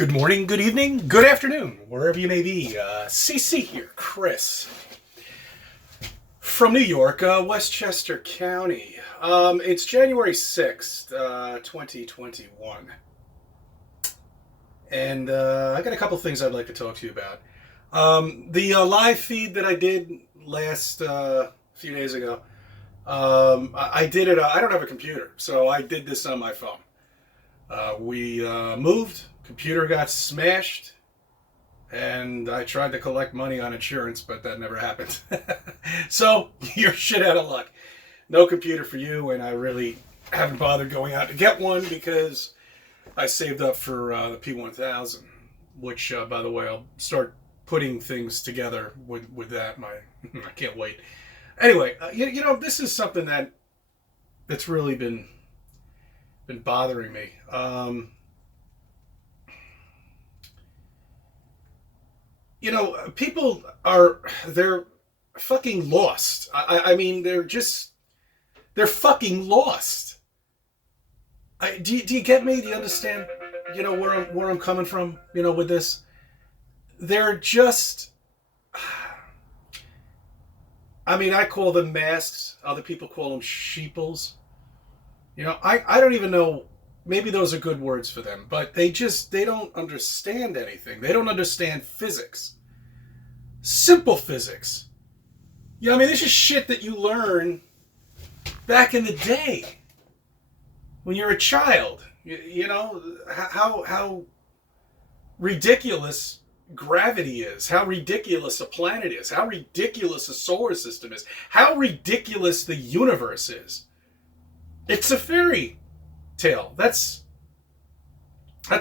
Good morning, good evening, good afternoon, wherever you may be. CC here, Chris, from New York, Westchester County. It's January 6th, 2021. And I got a couple things I'd like to talk to you about. The live feed that I did last few days ago, I did it, I don't have a computer, so I did this on my phone. We moved. Computer got smashed, and I tried to collect money on insurance, but that never happened. So you're shit out of luck. No computer for you, and I really haven't bothered going out to get one because I saved up for the P1000, which, by the way, I'll start putting things together with that. I can't wait. Anyway, you know, this is something that's really been bothering me. You know, people they're fucking lost. I mean, they're fucking lost. Do you get me? Do you understand, you know, where I'm coming from, you know, with this? They're just, I mean, I call them masks. Other people call them sheeples. You know, I don't even know. Maybe those are good words for them, but they don't understand anything. They don't understand physics. Simple physics. You know, I mean, this is shit that you learn back in the day when you're a child. You know, how ridiculous gravity is, how ridiculous a planet is, how ridiculous a solar system is, how ridiculous the universe is. It's a fairy tale. That's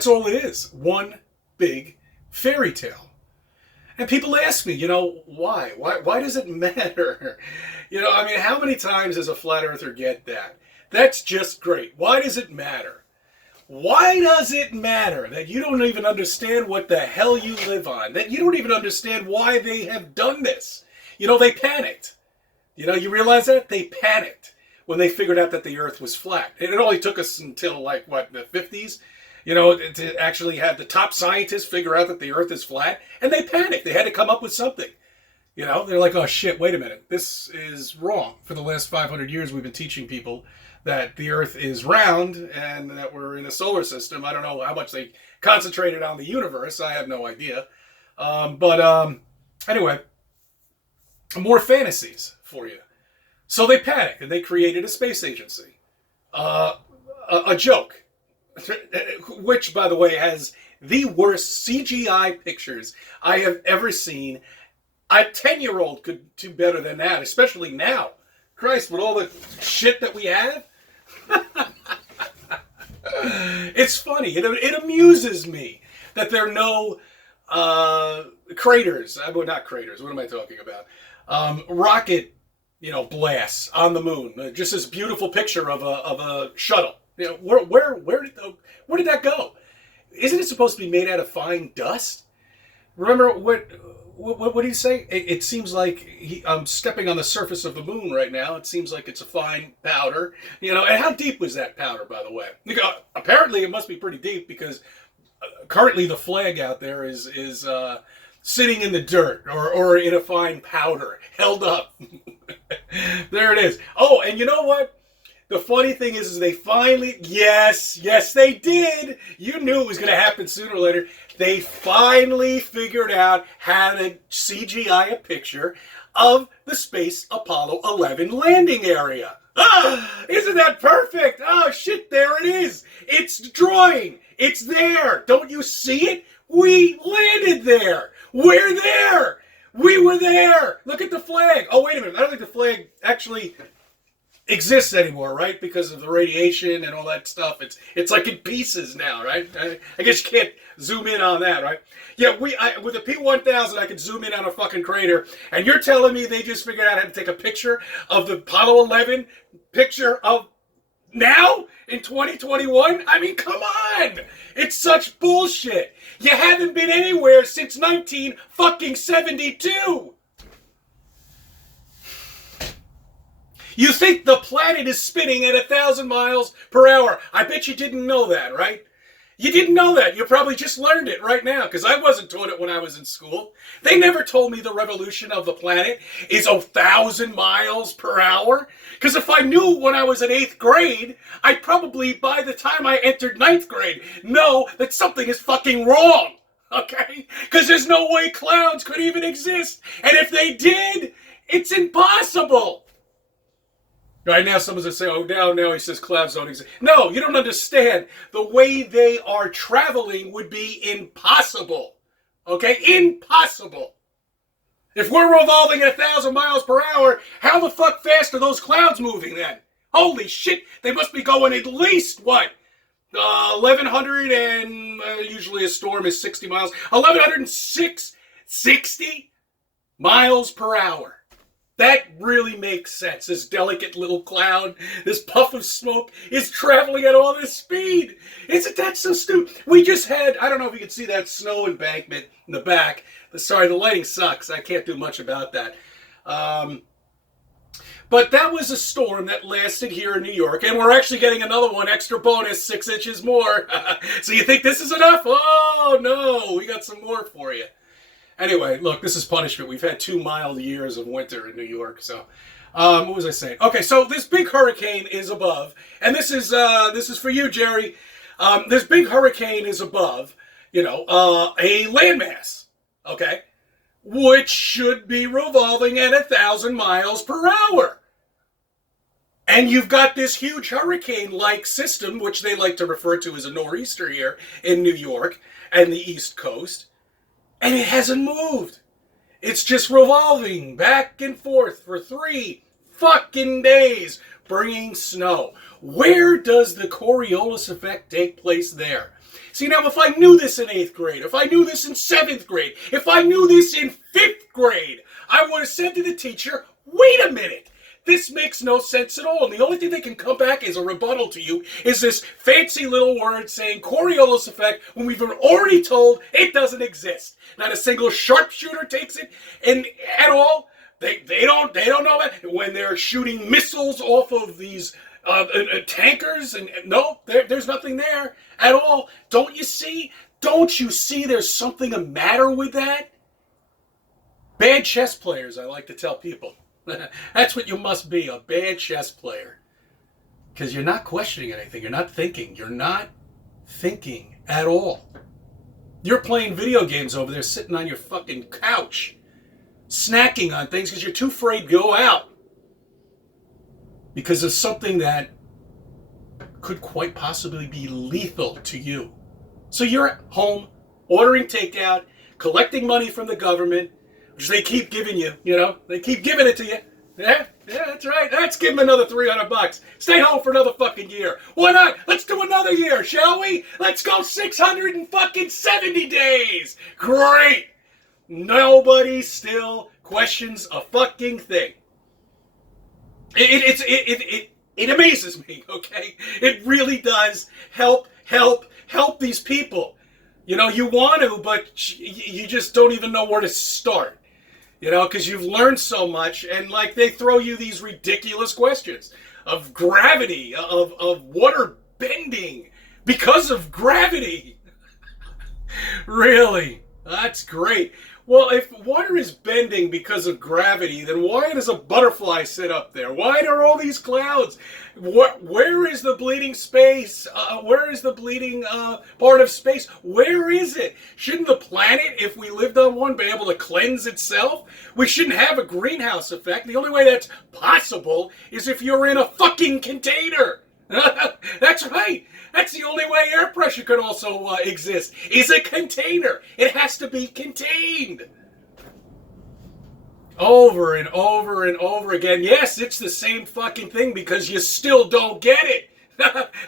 all it is. One big fairy tale. And people ask me, you know, why? Why does it matter? You know, I mean, how many times does a flat earther get that? That's just great. Why does it matter? Why does it matter that you don't even understand what the hell you live on? That you don't even understand why they have done this? You know, they panicked. You know, you realize that? They panicked when they figured out that the earth was flat. It only took us until, like, what, the 50s? You know, to actually have the top scientists figure out that the earth is flat. And they panicked. They had to come up with something. You know, they're like, oh shit, wait a minute. This is wrong. For the last 500 years, we've been teaching people that the earth is round and that we're in a solar system. I don't know how much they concentrated on the universe. I have no idea. Anyway, more fantasies for you. So they panicked and they created a space agency. A joke. Which, by the way, has the worst CGI pictures I have ever seen. A 10-year-old could do better than that, especially now. Christ, with all the shit that we have. It's funny. It amuses me that there are no craters. Well, not craters. What am I talking about? Rocket, you know, blasts on the moon. Just this beautiful picture of a shuttle. You know, where did that go? Isn't it supposed to be made out of fine dust? Remember what do you say? It seems like I'm stepping on the surface of the moon right now. It seems like it's a fine powder. You know, and how deep was that powder, by the way? Apparently, it must be pretty deep because currently the flag out there is sitting in the dirt or in a fine powder, held up. There it is. Oh, and you know what? The funny thing is they finally, yes, they did. You knew it was going to happen sooner or later. They finally figured out how to CGI a picture of the Space Apollo 11 landing area. Ah, isn't that perfect? Oh, shit, there it is. It's drawing. It's there. Don't you see it? We landed there. We're there. We were there. Look at the flag. Oh, wait a minute. I don't think the flag actually exists anymore, right? Because of the radiation and all that stuff. It's like in pieces now, right? I guess you can't zoom in on that, right? Yeah, with the P1000, I can zoom in on a fucking crater, and you're telling me they just figured out how to take a picture of the Apollo 11 picture of now in 2021? I mean, come on! It's such bullshit. You haven't been anywhere since 1972. You think the planet is spinning at 1,000 miles per hour. I bet you didn't know that, right? You didn't know that. You probably just learned it right now, because I wasn't taught it when I was in school. They never told me the revolution of the planet is 1,000 miles per hour. Because if I knew when I was in 8th grade, I'd probably, by the time I entered 9th grade, know that something is fucking wrong. Okay? Because there's no way clouds could even exist. And if they did, it's impossible. Right now, someone's going to say, oh, now he says clouds don't exist. No, you don't understand. The way they are traveling would be impossible. Okay? Impossible. If we're revolving at 1,000 miles per hour, how the fuck fast are those clouds moving then? Holy shit, they must be going at least, what? 1,100 and usually a storm is 60 miles. 1,106, 60 miles per hour. That really makes sense. This delicate little cloud, this puff of smoke is traveling at all this speed. Isn't that so stupid? We just had, I don't know if you can see that snow embankment in the back. Sorry, the lighting sucks. I can't do much about that. But that was a storm that lasted here in New York, and we're actually getting another one, extra bonus, 6 inches more. So you think this is enough? Oh, no, we got some more for you. Anyway, look, this is punishment. We've had 2 mild years of winter in New York. So, what was I saying? Okay, so this big hurricane is above, and this is for you, Jerry. This big hurricane is above, a landmass, okay, which should be revolving at 1,000 miles per hour. And you've got this huge hurricane-like system, which they like to refer to as a nor'easter here in New York and the East Coast. And it hasn't moved. It's just revolving back and forth for 3 fucking days, bringing snow. Where does the Coriolis effect take place there? See, now, if I knew this in 8th grade, if I knew this in 7th grade, if I knew this in 5th grade, I would have said to the teacher, wait a minute. This makes no sense at all. And the only thing that can come back as a rebuttal to you is this fancy little word saying Coriolis effect when we've been already told it doesn't exist. Not a single sharpshooter takes it and at all. They don't know it. When they're shooting missiles off of these tankers, and no, there's nothing there at all. Don't you see? Don't you see there's something the matter with that? Bad chess players, I like to tell people. That's what you must be, a bad chess player. Because you're not questioning anything. You're not thinking. You're not thinking at all. You're playing video games over there, sitting on your fucking couch, snacking on things because you're too afraid to go out. Because of something that could quite possibly be lethal to you. So you're at home, ordering takeout, collecting money from the government, which they keep giving you, they keep giving it to you. Yeah, that's right. Let's give them another $300. Stay home for another fucking year. Why not? Let's do another year, shall we? Let's go 670 days. Great. Nobody still questions a fucking thing. It amazes me, okay? It really does help these people. You want to, but you just don't even know where to start. Because you've learned so much, and they throw you these ridiculous questions of gravity, of water bending because of gravity. Really? That's great. Well, if water is bending because of gravity, then why does a butterfly sit up there? Why are all these clouds? Where is the bleeding space? Where is the bleeding part of space? Where is it? Shouldn't the planet, if we lived on one, be able to cleanse itself? We shouldn't have a greenhouse effect. The only way that's possible is if you're in a fucking container. That's right. That's the only way air pressure can also exist, is a container. It has to be contained. Over and over and over again. Yes, it's the same fucking thing because you still don't get it.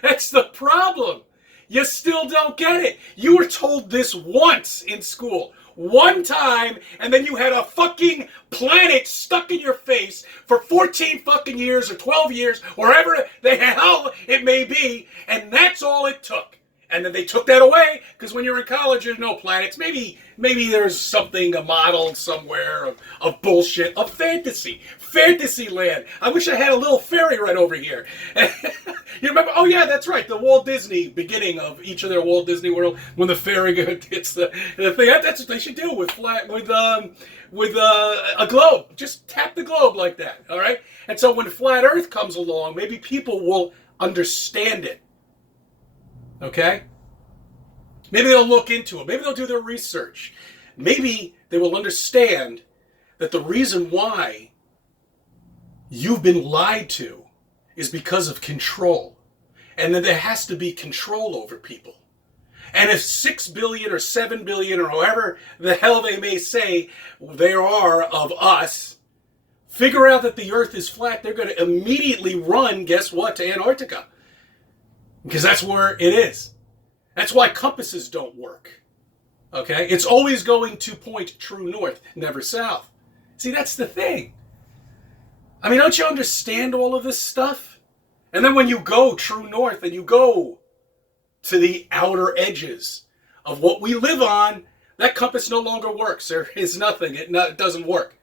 That's the problem. You still don't get it. You were told this once in school. One time, and then you had a fucking planet stuck in your face for 14 fucking years or 12 years, or wherever the hell it may be, and that's all it took. And then they took that away, because when you're in college, there's no planets. Maybe there's something modeled somewhere of bullshit, of fantasy. Fantasy land. I wish I had a little fairy right over here. You remember? Oh yeah, that's right. The Walt Disney beginning of each of their Walt Disney World when the fairy hits the thing. That's what they should do with a globe. Just tap the globe like that. All right. And so when flat Earth comes along, maybe people will understand it. Okay. Maybe they'll look into it. Maybe they'll do their research. Maybe they will understand that the reason why you've been lied to is because of control. And that there has to be control over people. And if 6 billion or 7 billion or however the hell they may say there are of us figure out that the Earth is flat, they're going to immediately run, guess what, to Antarctica. Because that's where it is. That's why compasses don't work. Okay? It's always going to point true north, never south. See, that's the thing. I mean, don't you understand all of this stuff? And then when you go true north and you go to the outer edges of what we live on, that compass no longer works. There is nothing. It doesn't work.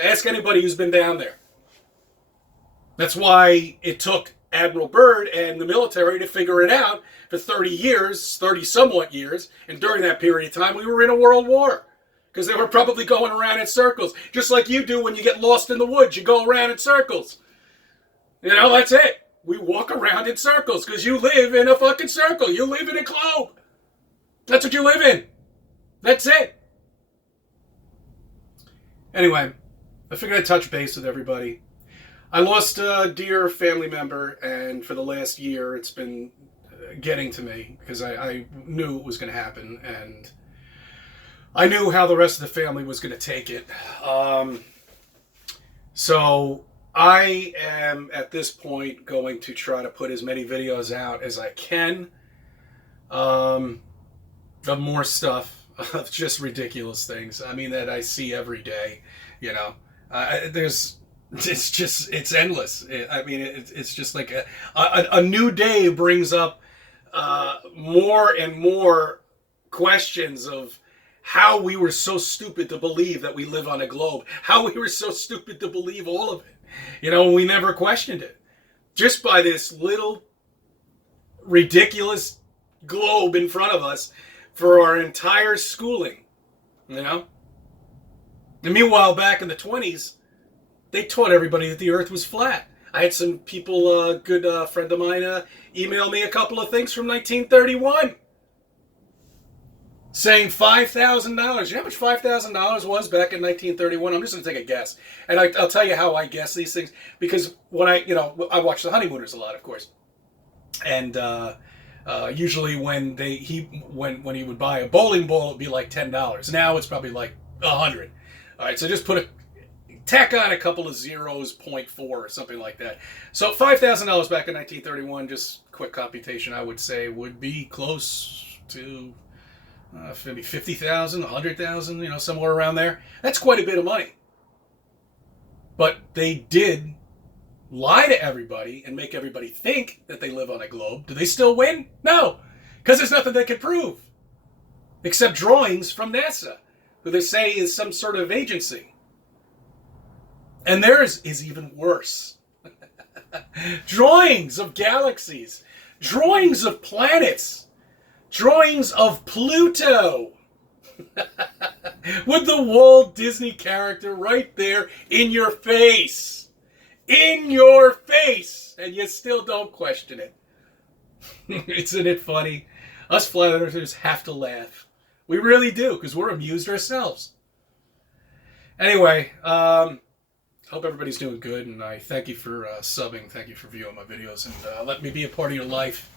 Ask anybody who's been down there. That's why it took Admiral Byrd and the military to figure it out for 30 years, 30 somewhat years. And during that period of time, we were in a world war. Because they were probably going around in circles. Just like you do when you get lost in the woods. You go around in circles. You know, that's it. We walk around in circles because you live in a fucking circle. You live in a globe. That's what you live in. That's it. Anyway, I figured I'd touch base with everybody. I lost a dear family member, and for the last year, it's been getting to me because I knew it was going to happen, and I knew how the rest of the family was going to take it. So I am, at this point, going to try to put as many videos out as I can of more stuff, of just ridiculous things. I mean, that I see every day, you know. It's endless. It's just like a new day brings up more and more questions of how we were so stupid to believe that we live on a globe. How we were so stupid to believe all of it. You know, we never questioned it. Just by this little ridiculous globe in front of us for our entire schooling. You know? And meanwhile, back in the 20s, they taught everybody that the Earth was flat. I had some people, a good friend of mine, email me a couple of things from 1931. Saying $5,000. You know how much $5,000 was back in 1931? I'm just going to take a guess. And I'll tell you how I guess these things. Because when I watch The Honeymooners a lot, of course. And usually when he would buy a bowling ball, it would be like $10. Now it's probably like $100. All right, so just tack on a couple of zeros, 0.4 or something like that. So $5,000 back in 1931, just quick computation, I would say would be close to maybe 50,000, 100,000, you know, somewhere around there. That's quite a bit of money. But they did lie to everybody and make everybody think that they live on a globe. Do they still win? No, because there's nothing they can prove except drawings from NASA, who they say is some sort of agency. And theirs is even worse. Drawings of galaxies, drawings of planets, drawings of Pluto with the Walt Disney character right there in your face. In your face. And you still don't question it. Isn't it funny? Us flat earthers have to laugh. We really do, because we're amused ourselves. Anyway, hope everybody's doing good, and I thank you for subbing. Thank you for viewing my videos, and let me be a part of your life.